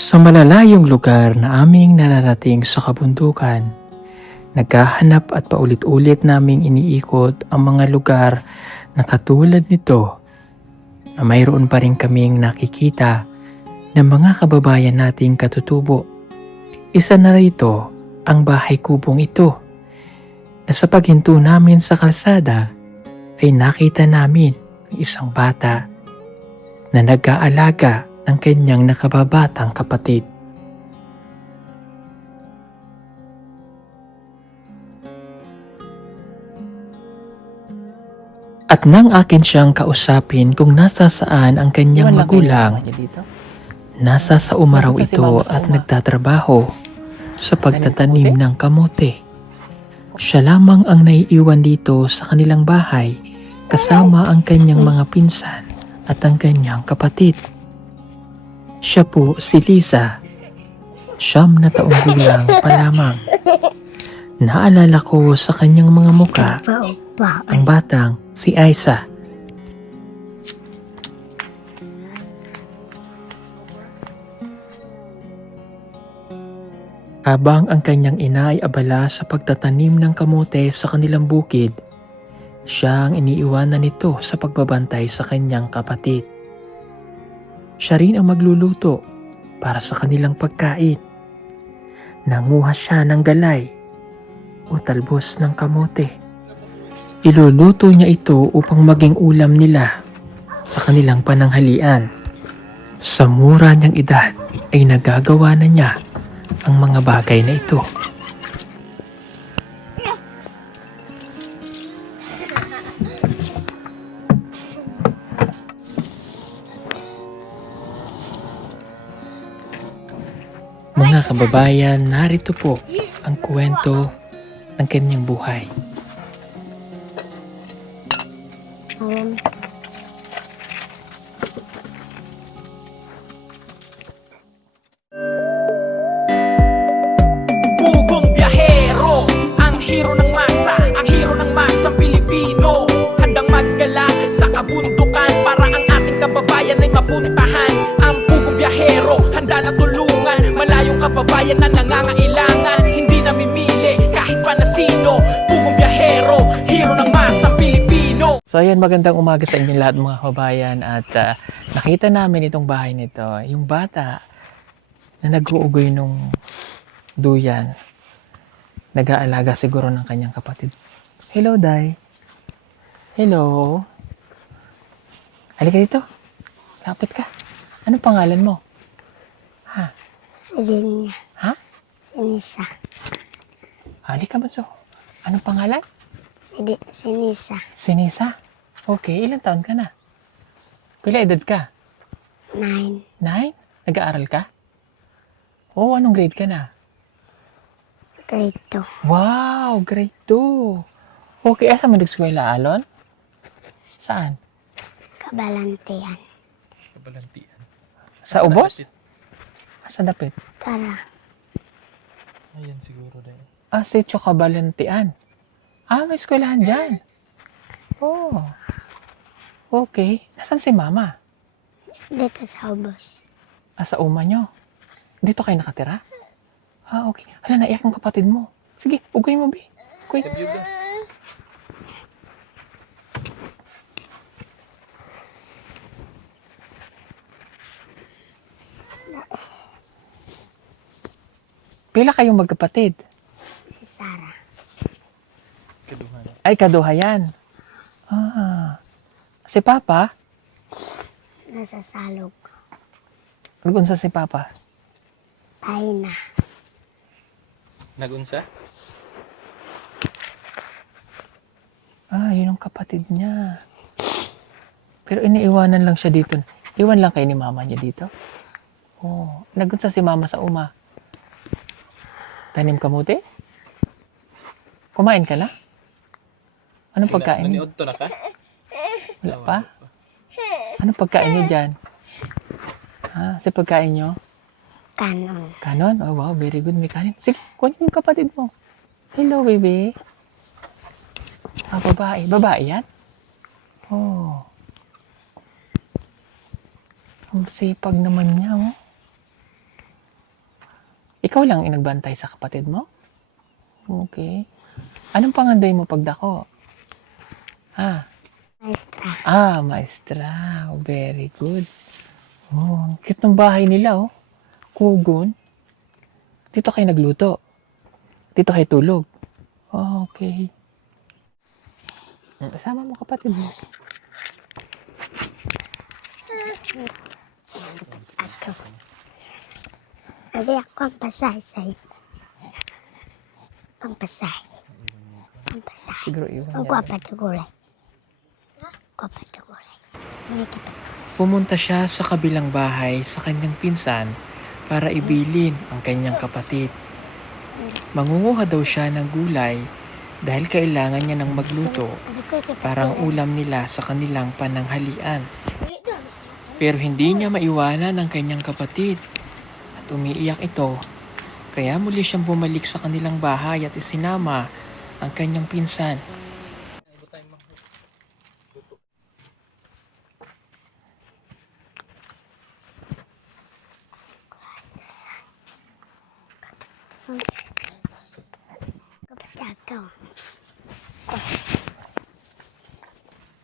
Sa malalayong lugar na aming nararating sa kabundukan, naghahanap at paulit-ulit naming iniikot ang mga lugar na katulad nito na mayroon pa rin kaming nakikita ng mga kababayan nating katutubo. Isa na rito ang bahay kubong ito na sa paghinto namin sa kalsada ay nakita namin ang isang bata na nag-aalaga ng kanyang nakababatang kapatid. At nang akin siyang kausapin kung nasa saan ang kanyang magulang, nasa sa umaraw ito at nagtatrabaho sa pagtatanim ng kamote. Siya lamang ang naiiwan dito sa kanilang bahay kasama ang kanyang mga pinsan at ang kanyang kapatid. Siya po si Liza, 9 na taong gulang pa lamang. Naalala ko sa kanyang mga muka ang batang si Aiza. Habang ang kanyang ina ay abala sa pagtatanim ng kamote sa kanilang bukid, siya ang iniiwanan nito sa pagbabantay sa kanyang kapatid. Siya rin ang magluluto para sa kanilang pagkain. Nanguha siya ng galay o talbos ng kamote. Iluluto niya ito upang maging ulam nila sa kanilang pananghalian. Sa mura niyang edad ay nagagawa na niya ang mga bagay na ito. Mga kababayan, narito po ang kwento ng kanyang buhay. Pugong biyahero, ang hero ng masa, ang hero ng masang Pilipino. Handang maggala sa kabundukan para ang ating kababayan ay mapuntahan. Ang pugong biyahero, handa na tulungan malayong kababayan na nangangailangan. Hindi namimili kahit pa na sino. Pugong biyahero, hero ng masang Pilipino. So ayan, magandang umaga sa inyo lahat mga kababayan at nakita namin itong bahay nito. Yung bata na nag-uugoy nung duyan, nag-aalaga siguro ng kanyang kapatid. Hello, Day. Hello. Halika dito. Lapit ka. Anong pangalan mo? Ha? Silinya. Ha? Sinisa. Halika, Bunso. Anong pangalan? Sinisa. Sinisa. Okay, ilang taon ka na? Pila edad ka? 9. 9? Nag-aaral ka? Oh, anong grade ka na? Grade 2. Wow, grade 2. Okay, asa mo nag-eskwela, Alon? Saan? Kabalantian. Kabalantian. Sa Ubos? Sa Dapit? Tara. Ayan siguro din. Ah, Sitio Kabalantian. Ah, may eskwelahan dyan. Oh. Okay. Nasaan si Mama? Dito sa ubos. Ah, sa uma nyo. Dito kayo nakatira? Ah, okay. Hala, naiyak ang kapatid mo. Sige, ugay mo, Bi. Ugay. Kabiyuga. Pila kayong magkapatid? Si Sarah. Kaduhan. Ay, kaduha yan. Ah. Si Papa? Nasa salog. Nagunsa si Papa? Tayo na. Nagunsa? Ah, yun ang kapatid niya. Pero iniiwanan lang siya dito. Iwan lang kayo ni Mama niya dito? Oh. Nagunsa si Mama sa uma. Tanim kamote? Kumain ka na? Anong pagkain niyo? Naniod to na ka? Wala pa? Anong pagkain niyo dyan? Ha? Sa pagkain niyo? Kanon. Kanon? Oh, wow, very good. May kanin. Sige, kunin yung kapatid mo. Hello, baby. Ah, babae. Babae yan? Oh. Ang sipag naman niya, oh. Ikaw lang yung nagbantay sa kapatid mo? Okay. Anong pangandoy mo pagdako? Maestra. Maestra. Oh, very good. Oh, cute ng bahay nila, oh. Kugon. Dito kayo nagluto. Dito kayo tulog. Oh, okay. Kasama mo kapatid mo. Ato. Abi ako ang pasay sa iyo. Ang pasay. Ang pasay. Siguro iwan Ang niya. gwapa to gulay. Gwapa to gulay. May kita. Pumunta siya sa kabilang bahay sa kanyang pinsan para ibilin ang kanyang kapatid. Mangunguha daw siya ng gulay dahil kailangan niya ng magluto parang ulam nila sa kanilang pananghalian. Pero hindi niya maiwanan ang kanyang kapatid at umiiyak ito. Kaya muli siyang bumalik sa kanilang bahay at isinama ang kanyang pinsan. Kapatid.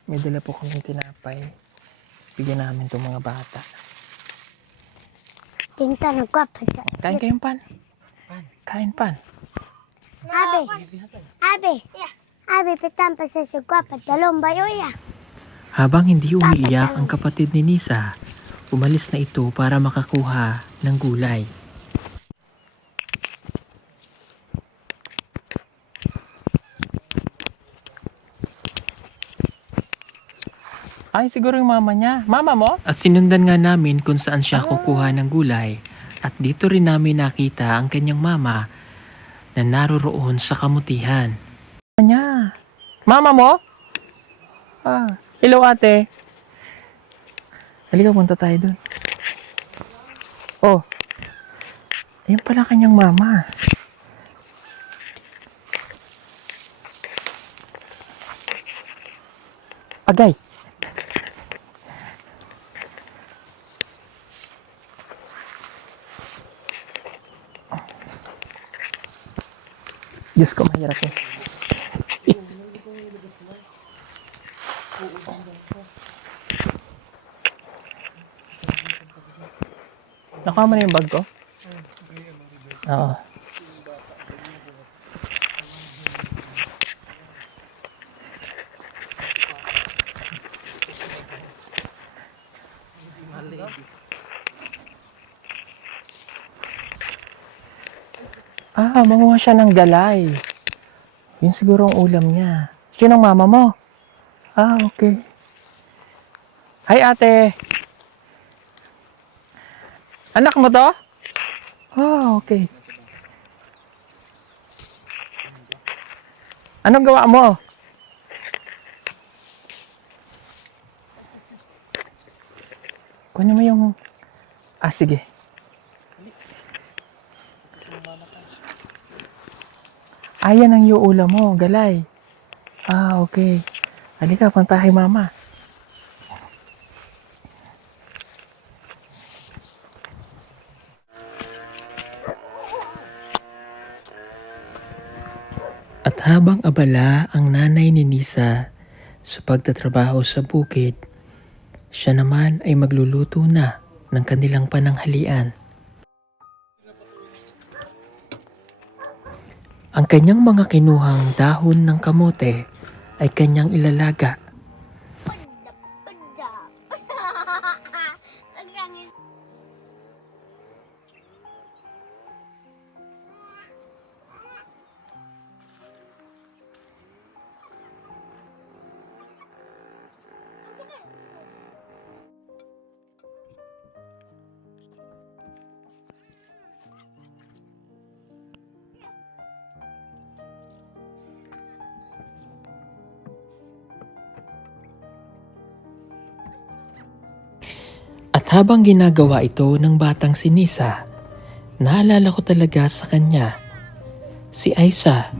May dala po kaming tinapay. Bigyan namin itong mga bata. Tinta ng gwapa. Kain kayong pan. Kain pan. Abi. Abi. Abi, pitan pa sa gwapa. Dalong bayo ya. Habang hindi umiiyak ang kapatid ni Nisa, umalis na ito para makakuha ng gulay. Ay, siguro yung mama niya. Mama mo? At sinundan nga namin kung saan siya kukuha ng gulay. At dito rin namin nakita ang kanyang mama na naroroon sa kamutihan. Niya. Mama mo? Hello ate. Halika, punta tayo dun. Oh. Ayun pala kanyang mama. Agay. Diyos ko, mahirap eh. Nakuha mo na yung bag ko? Oo. Manguha siya ng galay. Yun siguro ang ulam niya. Yun ang mama mo? Okay. Hi ate. Anak mo to? Okay. Anong gawa mo? Kunin mo yung... sige. Yan ang iuulam mo, galay. Okay. Halika, punta kay mama. At habang abala ang nanay ni Nisa sa pagtatrabaho sa bukid, siya naman ay magluluto na ng kanilang pananghalian. Ang kanyang mga kinuhang dahon ng kamote ay kanyang ilalaga. At habang ginagawa ito ng batang si Nisa, naalala ko talaga sa kanya. Si Aisa,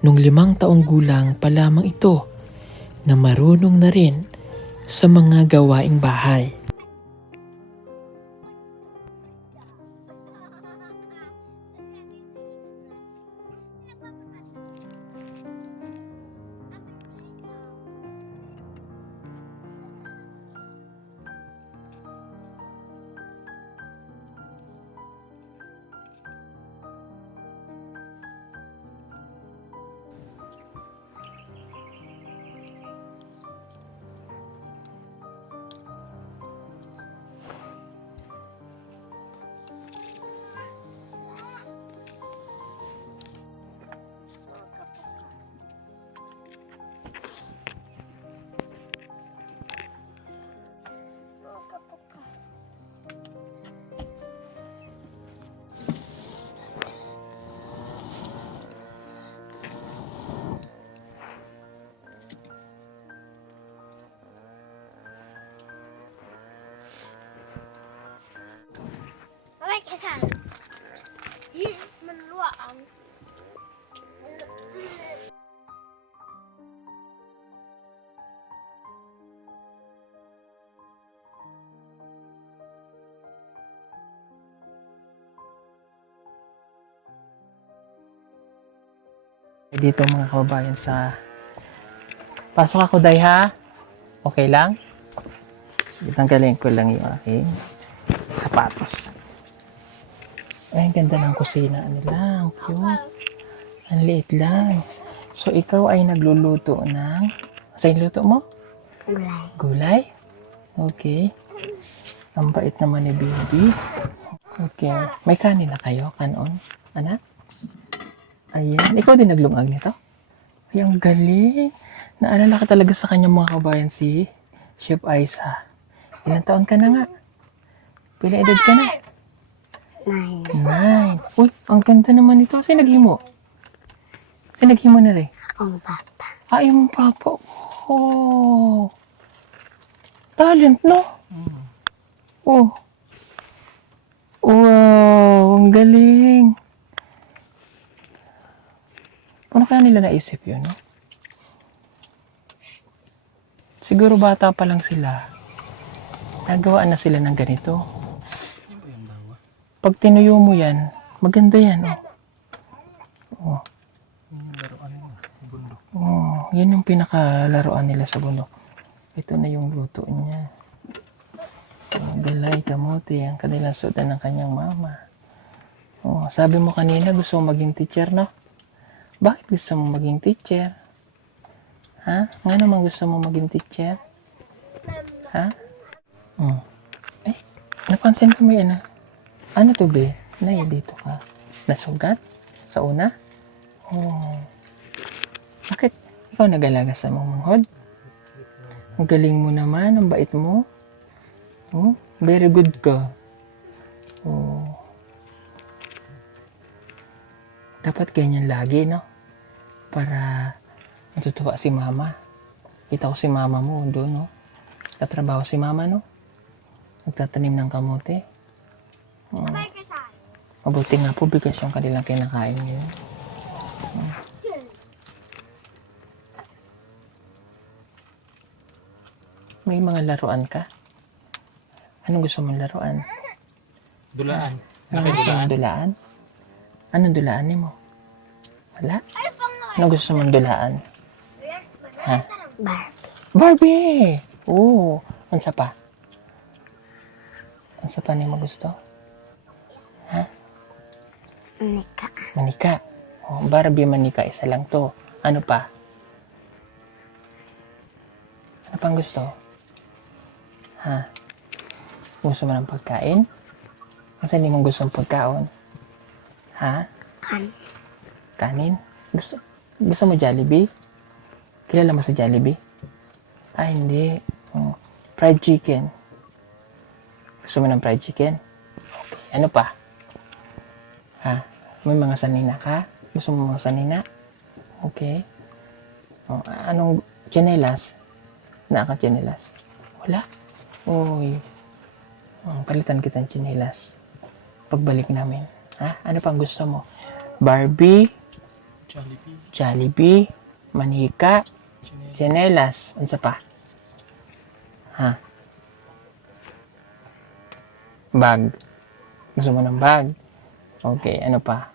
nung 5 taong gulang pa lamang ito, na marunong na rin sa mga gawaing bahay. saan? Manluang. Dito mga kababayan sa... Pasok ako, Day, ha? Okay lang? Sige, tanggalin ko lang yung aking sapatos. Ay, ang ganda ng kusina nila. Ang cute. Ang liit lang. So, ikaw ay nagluluto ng... Saan luto mo? Gulay. Gulay? Okay. Ang bait naman ni baby. Okay. May kanin na kayo? Kanon? Anak? Ayan. Ikaw din naglungag nito? Ay, ang galing. Naalala ka talaga sa kanyang mga kabayan si Chef Aiza. Ilang taon ka na nga? Pila edad ka na? 9. Uy, ang ganda naman ito. Sino naghimo? Sino naghimo na rin? Akong papa. Ah, yung papa. Oh. Talent, no? Oh. Wow, ang galing. Paano kaya nila naisip yun, no? Siguro bata pa lang sila. Nagawaan na sila ng ganito. Pag tinuyo mo yan, maganda yan, oh. Oh. Oh, yan yung pinakalaruan nila sa bundok. Ito na yung luto niya. Oh, galay, kamote, ang kanilang sudan ng kanyang mama. Oh, sabi mo kanina gusto mo maging teacher, no? Bakit gusto mo maging teacher? Ha? Nga naman gusto mo maging teacher? Ha? Hmm. Eh, napansin ko may ano. Ano to, be? Nay, dito ka. Nasugat? Sa una? Oh. Bakit? Ikaw nag-alaga sa mong manghod? Ang galing mo naman, ang bait mo. Oh, very good ka. Oh. Dapat ganyan lagi, no? Para matutuwa si mama. Kita ko si mama mo doon, no? Tatrabaho si mama, no? Nagtatanim ng kamote. Oh. Mabuti nga po, bigas yung kanilang kinakain nyo. Oh. May mga laruan ka? Anong gusto mong laruan? Dulaan. Anong gusto mong dulaan? Anong dulaan ni mo? Wala? Anong gusto mong dulaan? Ha? Barbie! Oo. Ansa pa? Ansa pa ni mo gusto? Ha? Manika. Manika. Oh, Barbie, manika. Isa lang to. Ano pa? Ano pang gusto? Ha? Gusto mo ng pagkain? Kasi hindi mo gustong pagkaon? Ha? Kan. Kanin? Gusto mo Jollibee? Kilala mo sa Jollibee? Ah, hindi. Fried chicken. Gusto mo ng fried chicken? Okay. Ano pa? Ha? May mga sanina ka? Gusto mo mga sanina? Okay. Oh, anong tsinelas? Naka-tsinelas? Wala? Uy. Oh, palitan kita ng tsinelas. Pagbalik namin. Ha? Ano pang gusto mo? Barbie? Jollibee? Manika? Tsinelas? Ano pa? Ha? Bag? Gusto mo ng bag? Okay, ano pa?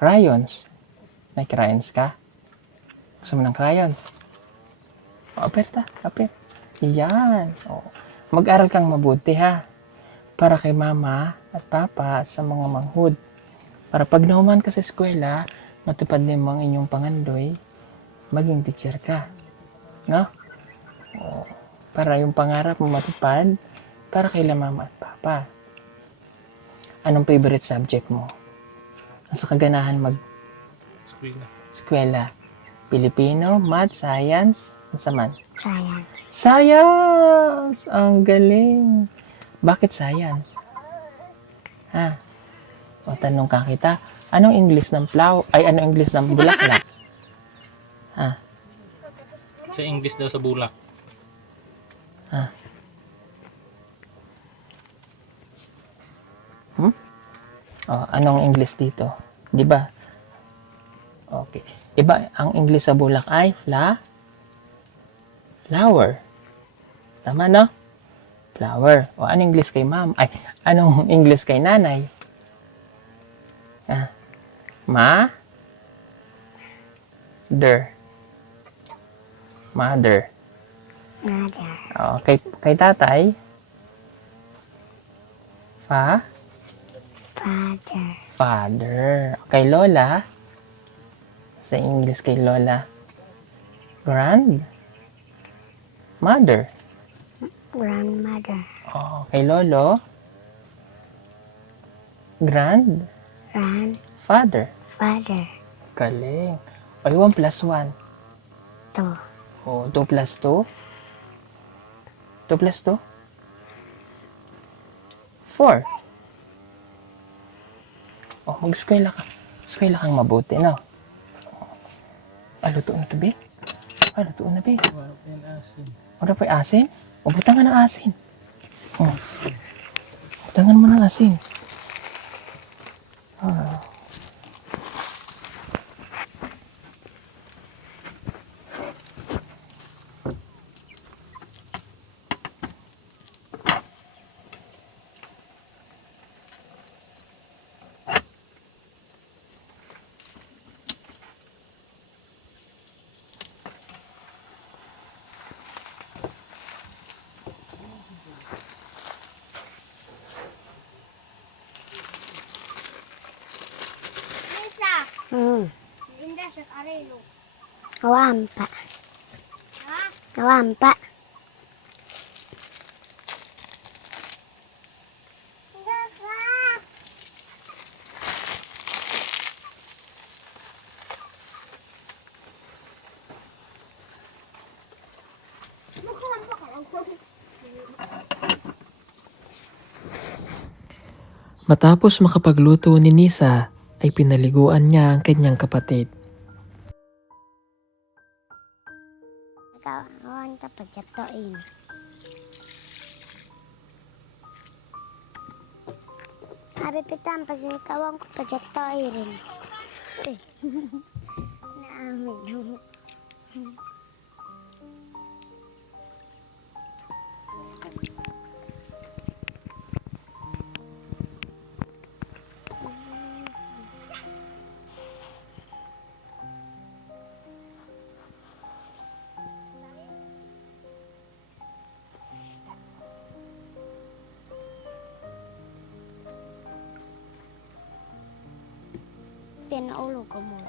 Crayons? Nag-crayons ka? Gusto mo ng crayons? O, aperta, aper. Yan. O, mag-aral kang mabuti, ha? Para kay mama at papa sa mga manghud. Para pag nauman ka sa eskwela, matupad din mo ang inyong pangandoy, maging teacher ka. No? O, para yung pangarap mo matupad, para kay mama at papa. Anong favorite subject mo? Nasa kaganahan eskwela. Pilipino, math, science, masaman? Sayang. Science! Ang galing! Bakit science? Ha? O, tanong ka kita, anong English ng anong English ng bulaklak? Ha? Sa English daw sa bulak. Ha? Oh, anong English dito? Di ba? Okay. Di ba ang English sa bulak ay flower. Tama, no? Flower. O, anong English kay ma'am? Ay, anong English kay nanay? Ah, mother. Mother. O, kay tatay? Father. Father. Kay lola? Sa English kay lola? Mother. Grandmother. Oh, kay lolo? Grandfather. Father. Galing. Ay, 1 plus 1. 2. Oh, 2 plus 2? 2 plus 2? 4. Oh, mag-eskwela ka. Eskwela kang mabuti, no? Luto na to, be. Luto na, be. Wala pa yung asin. Wala pa yung asin? O, butangan ng asin. Oh. Butangan mo ng asin. Linda sa karelo. Awampa. Awampa. Matapos makapagluto ni Nisa, ay pinaliguan niya ang kanyang kapatid. Kawan dapat jatuhin. Abi pitan pa siya kawan ko pa jatuhin. Naamin. Tinaulo ko mo.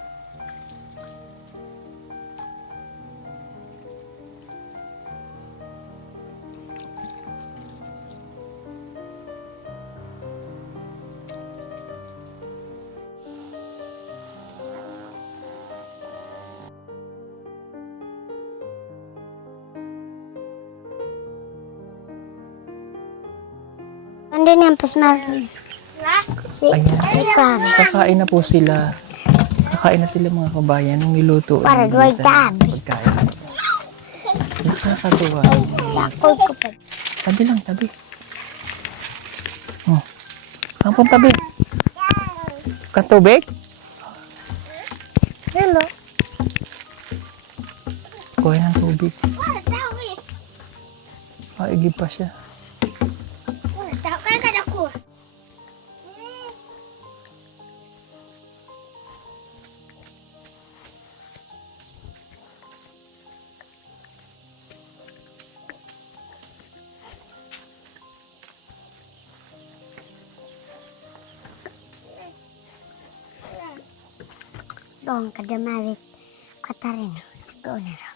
Hindi niya pasmar. Si Ikaw. Kakain na po sila. Kakain na sila mga kabayan ng niluto. Para ng duwag Nisa ng tabi. pagkain. Nakakatuwa. Sakol ko pa. Tabi lang, tabi. Oh. Saan pong tabi? Katubig? Hello. Kuha ng tubig. Igib pa siya. Doon ka damawit katarin. Siguro na raw.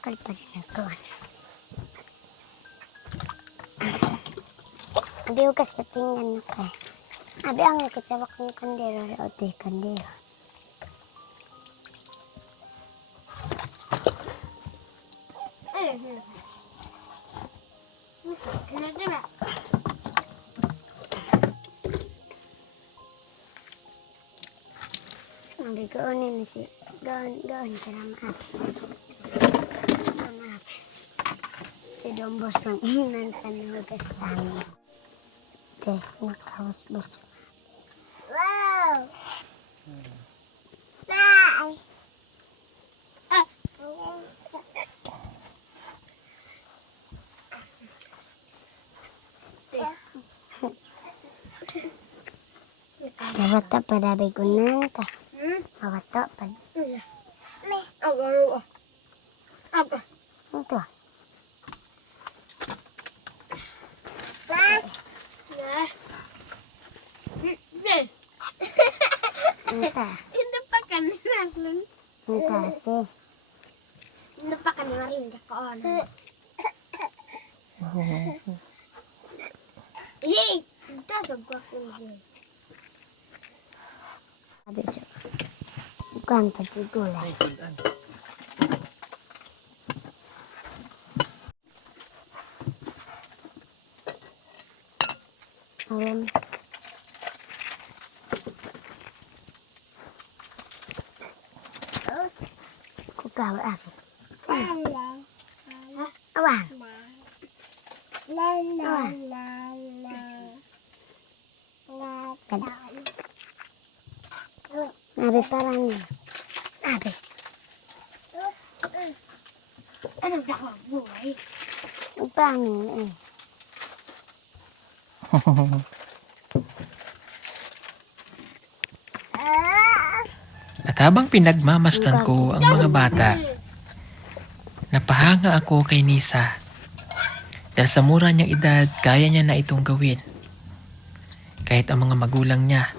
Kalparin na ko. Abi ugas katingan ka. Abi ang ikitsawak ng kandero. Ote kandero. Abi gawin na si gawin ka na maap. Si Dombos ng nantan hugas sa amin. Ate, nakahusbos. Wow! Bye! Nawata pa dabi ko nanta. Nawata pa. Ito. Ito. Hindi pa ka narin. Ito si. Hindi pa ka narin. Yay! Ito sa gwaksing. Sabi siya. Bukan pa si gulay. Kukaw abi. Awan. Ganda. Nabi parang nabi. Anong dako buhay? Upangin eh. At habang pinagmamastan ko ang mga bata, napahanga ako kay Nisa. Dahil sa mura niyang edad, kaya niya na itong gawin. Kahit ang mga magulang niya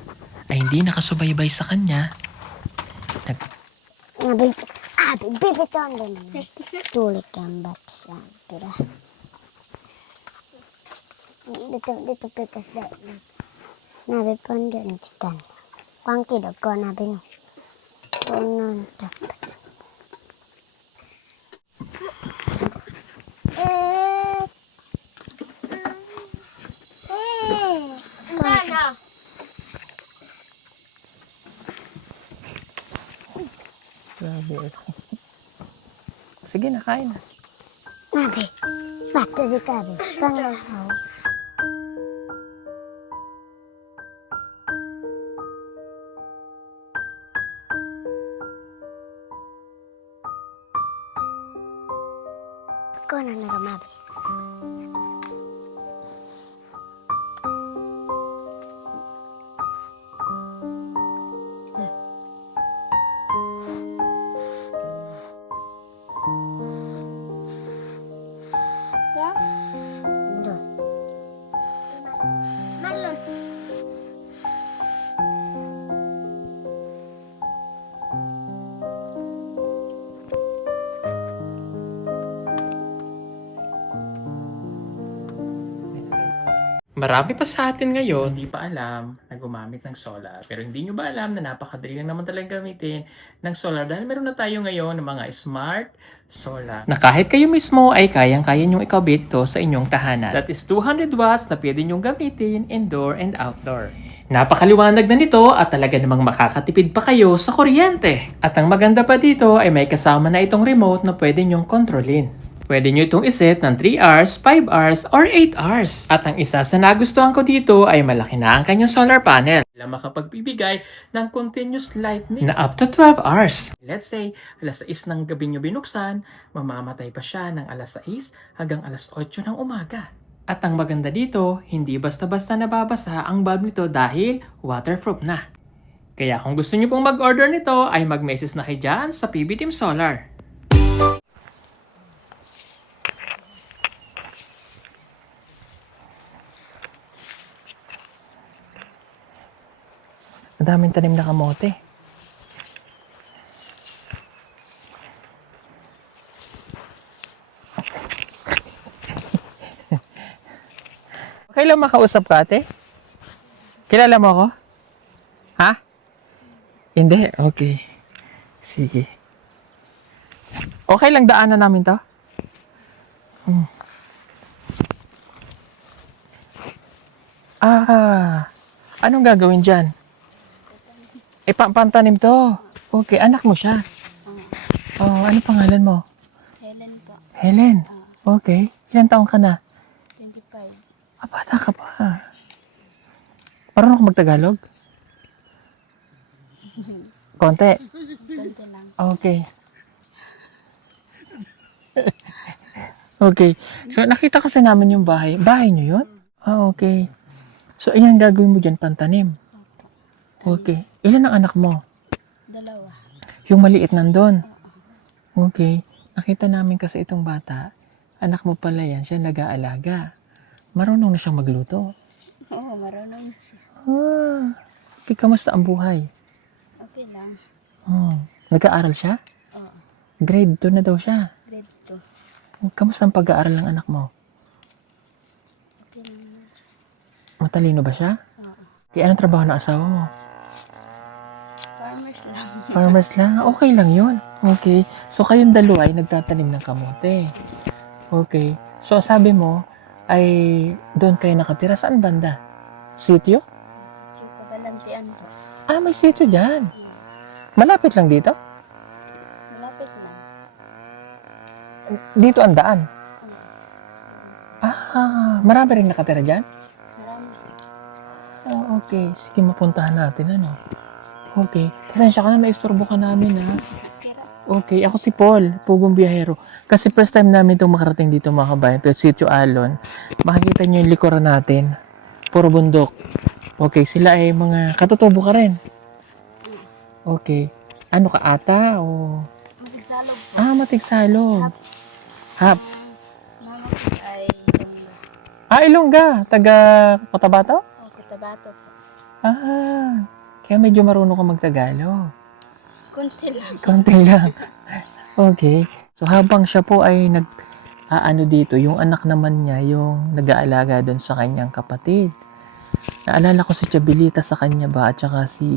ay hindi nakasubaybay sa kanya, Nabi, abi, bibiton din naman. Tulik ang batsa. Pero, dito pikas dahil. Nabi pondo na chikan. Kuang kidog ko nabi no. Punon dapat. grabe. Sige na, kain na. Nabi, bata si Kabi. Pangahaw. Ako na nagamabi. Ando. Malon. Marami pa sa atin ngayon, hindi pa alam na gumamit ng solar. Pero hindi nyo ba alam na napakadali lang naman talagang gamitin ng solar dahil meron na tayo ngayon ng mga smart solar. Na kahit kayo mismo ay kayang-kaya nyong ikabit ito sa inyong tahanan. That is 200 watts na pwede nyong gamitin indoor and outdoor. Napakaliwanag na nito at talaga namang makakatipid pa kayo sa kuryente. At ang maganda pa dito ay may kasama na itong remote na pwede nyong kontrolin. Pwede nyo itong iset ng 3 hours, 5 hours, or 8 hours. At ang isa sa nagustuhan ko dito ay malaki na ang kanyang solar panel. Na makapagbibigay ng continuous lightning na up to 12 hours. Let's say, alas 6 ng gabi nyo binuksan, mamamatay pa siya ng alas 6 hanggang alas 8 ng umaga. At ang maganda dito, hindi basta-basta nababasa ang bulb nito dahil waterproof na. Kaya kung gusto nyo pong mag-order nito, ay mag-message na kayo dyan sa PB Team Solar. Ang daming tanim na kamote. Okay lang makausap ka, ate? Kilala mo ako? Ha? Hindi? Okay. Sige. Okay lang daanan namin to? Anong gagawin dyan? Pantanim to. Okay, anak mo siya. Oh, ano pangalan mo? Helen po. Helen. Okay. Ilan taong ka na? 25. Bata ka pa. Marunong ka magtagalog? Konti. Konti lang. Okay. Okay. So, nakita kasi namin yung bahay. Bahay niyo yun? Ah, okay. So, ayan gagawin mo dyan, pantanim. Okay. Ilan ang anak mo? 2. Yung maliit nandun. Okay. Nakita namin kasi itong bata. Anak mo pala yan, siya nag-aalaga. Marunong na siyang magluto. Oo, marunong siya. Ah. Okay, kamusta ang buhay? Okay lang. Nag-aaral siya? Oo, Grade 2 na daw siya. grade 2. Kamusta ang pag-aaral ng anak mo? Okay lang. Matalino ba siya? Oo. Kaya anong trabaho ng asawa mo? Farmers lang. Farmers lang? Okay lang yun. Okay. So, kayong dalawa ay nagtatanim ng kamote. Okay. So, sabi mo, ay doon kayo nakatira. Saan banda? Sityo? Yung kabalantian po. Ah, may sityo dyan. Malapit lang dito? Malapit lang. Dito ang daan. Oo. Marami rin nakatira dyan? Marami. Ah, okay. Sige, mapuntahan natin, ano? Okay. Pasensya ka na, naisturbo ka namin, ha? Pero, Okay, ako si Paul, Pugong Biyahero. Kasi first time namin itong makarating dito, mga kabayan, pero Sitio Alon. Makikita nyo yung likuran natin. Puro bundok. Okay, sila ay mga katutubo ka rin. Okay. Ano ka ata? O... magsalog po. Ah, matigsalog. Hap. Mama ko ay yung Ah, Ilongga. Taga Cotabato? Cotabato po. Ah, kaya medyo marunong ka magtagalog. Kunti lang. Konti lang. Okay. So, habang siya po ay ano dito, yung anak naman niya, yung nag-aalaga doon sa kanyang kapatid. Naalala ko si Chabilita sa kanya ba, at saka si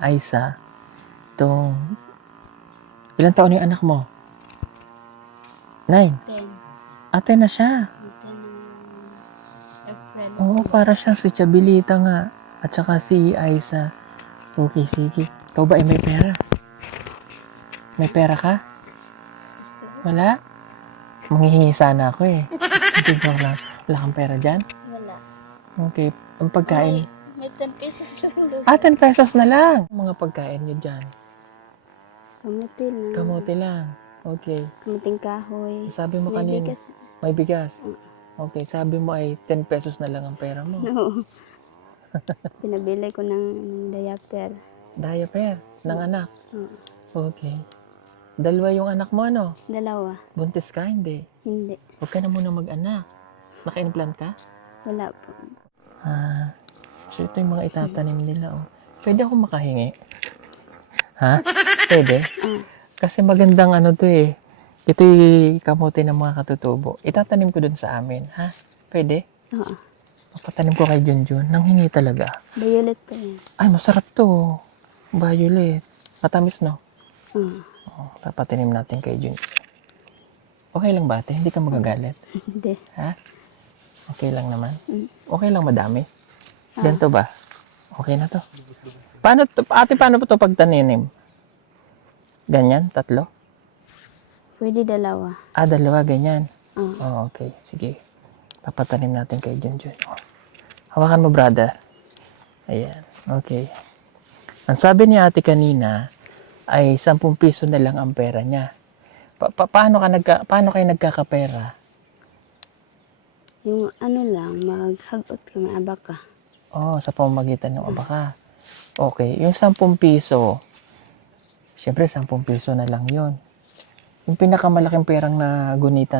Aisa. Itong, ilang taon yung anak mo? 9. 10. Ate na siya. 10 April. Oo, para siyang si Chabilita nga. At saka si Aisa. Okay, sige. Ikaw ba ay may pera? May pera ka? Wala? Manghihingi sana ako eh. Hindi ko lang. Wala kang pera dyan? Wala. Okay. Ang pagkain. May 10 pesos lang doon. 10 pesos na lang. Mga pagkain nyo dyan. Kamuti lang. Kamote lang. Okay. Kamuting kahoy. Sabi mo May kanina, bigas. may bigas. Okay. Sabi mo ay 10 pesos na lang ang pera mo. No. Pinabili ko ng diaper. Diaper ng anak. Oo. Okay. 2 yung anak mo, ano? 2. Buntis ka? Hindi. Hindi. Huwag ka na muna mag-anak. Naka-implant ka? Wala po. Ah, so ito yung mga itatanim nila, oh. Pwede ako makahingi? Ha? Pwede? Kasi magandang ano to eh. Ito yung kamote ng mga katutubo. Itatanim ko dun sa amin, ha? Pwede? Oo. Papatanim ko kay Junjun. Nang hingi talaga. Violet pa yan. Ay, masarap to. Violet. Matamis, no? Oo. Oh, papatanim natin kay Junjun. Okay lang ba, ate? Hindi ka magagalit? Hindi. Ha? Okay lang naman? Mm. Okay lang madami? Ganito ba? Okay na to. Paano to, ate, paano po to pagtaninim? Ganyan? 3? Pwede 2. 2, ganyan. Oo. Oh, okay. Sige. Papatanim natin kay Junjun. Oh. Hawakan mo, brother. Ayan. Okay. Ang sabi ni ate kanina ay 10 piso na lang ang pera niya. Paano kayo nagkakapera? Yung ano lang, maghagot ka, maabak ka. Oh, sa pamamagitan ng abaka. Okay. Yung 10 piso, syempre 10 piso na lang yon. Yung pinakamalaking perang na gunit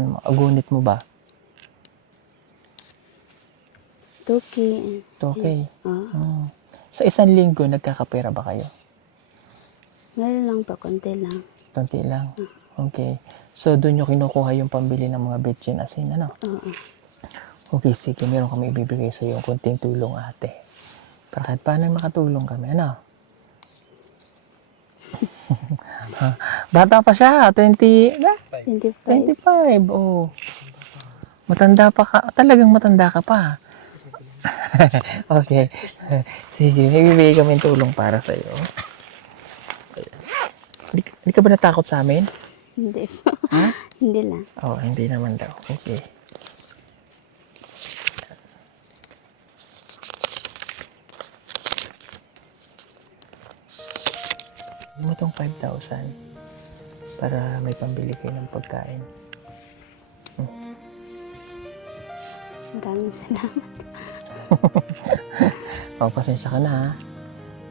mo ba? Tuki. Okay. Oo. Sa 1 linggo, nagkakapera ba kayo? Meron lang pa, konti lang. Konti lang. Okay. So, doon nyo kinukuha yung pambili ng mga betchin asin, ano? Oo. Okay, sige. Meron kami ibibigay sa iyo kunting tulong, ate. Para kahit paano makatulong kami, ano? Bata pa siya, 20, 25. 25. Oh. Matanda pa ka. Talagang matanda ka pa. Okay. Sige, may bibigay kami tulong para sa iyo. Hindi ka ba natakot sa amin? Hindi po. Ha? Hindi lang. Oh, hindi naman daw. Okay. Hindi mo tong 5,000 para may pambili kayo ng pagkain. Maraming salamat. O, pasensya ka na ha.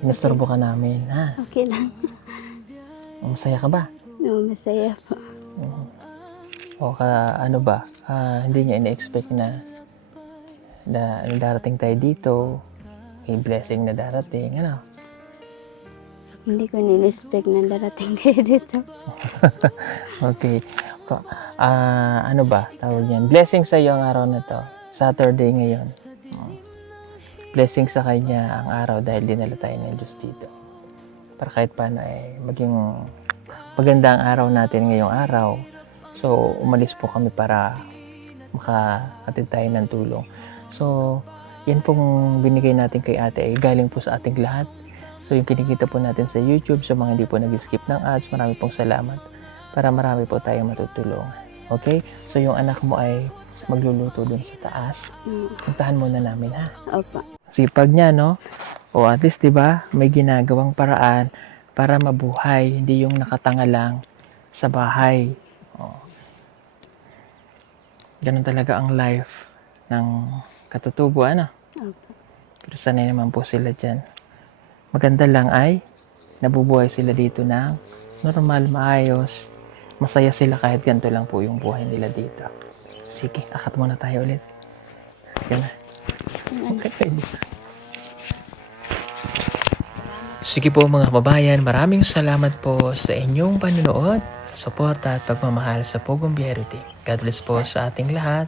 Inastorbo ka namin ha. Okay lang. Masaya ka ba? No, masaya po. O ano ba? Hindi niya ina-expect na darating tayo dito. May blessing na darating. Ano? Hindi ko nil-expect na darating kayo dito. Okay. Ano ba? Tawag yan. Blessing sa iyo ang araw na to. Saturday ngayon. Blessing sa kanya ang araw dahil dinala tayo ng Diyos dito. Para kahit paano maging maganda ang araw natin ngayong araw. So, umalis po kami para makakatid tayo ng tulong. So, yan pong binigay natin kay ate ay galing po sa ating lahat. So, yung kinikita po natin sa YouTube, sa mga hindi po nag-skip ng ads, marami pong salamat para marami po tayong matutulungan. Okay? So, yung anak mo ay magluluto dun sa taas. Puntahan muna namin, ha? Opo. Sipag niya, no? O at least, di ba, may ginagawang paraan para mabuhay, hindi yung nakatanga lang sa bahay. Ganun talaga ang life ng katutubo, ano? Opo. Pero sanay naman po sila dyan. Maganda lang ay nabubuhay sila dito ng normal, maayos. Masaya sila kahit ganito lang po yung buhay nila dito. Sige, akat muna tayo ulit. Yan na. Sige po mga kababayan, maraming salamat po sa inyong panunood, sa suporta at pagmamahal sa Pugong Biyahero Team. God bless po sa ating lahat.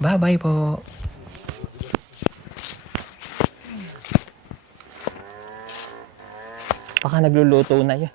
Bye-bye po. Baka nagluluto na yan.